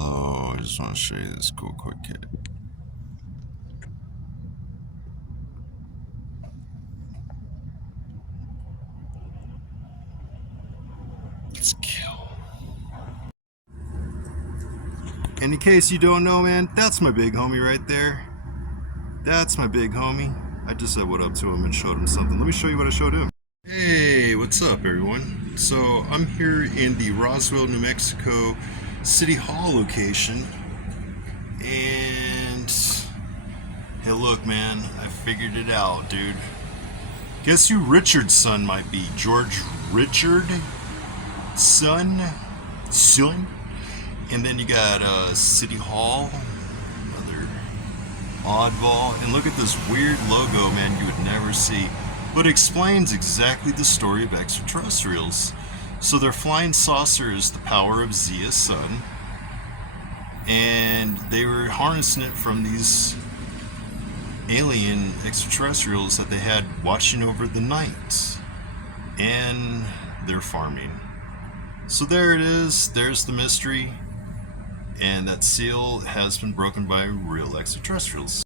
Oh, I just want to show you this cool quick kit. Let's kill. And in case you don't know, man, that's my big homie right there. That's my big homie. I just said what up to him and showed him something. Let me show you what I showed him. Hey, what's up, everyone? So I'm here in the Roswell, New Mexico City Hall location, and hey, look, man, I figured it out, dude. Guess who Richard's son might be? George Richard? Son? And then you got City Hall, another oddball. And look at this weird logo, man, you would never see. But it explains exactly the story of extraterrestrials. So their flying saucer is the power of Zia's sun. And they were harnessing it from these alien extraterrestrials that they had watching over the night, and they're farming. So there it is, there's the mystery, and that seal has been broken by real extraterrestrials.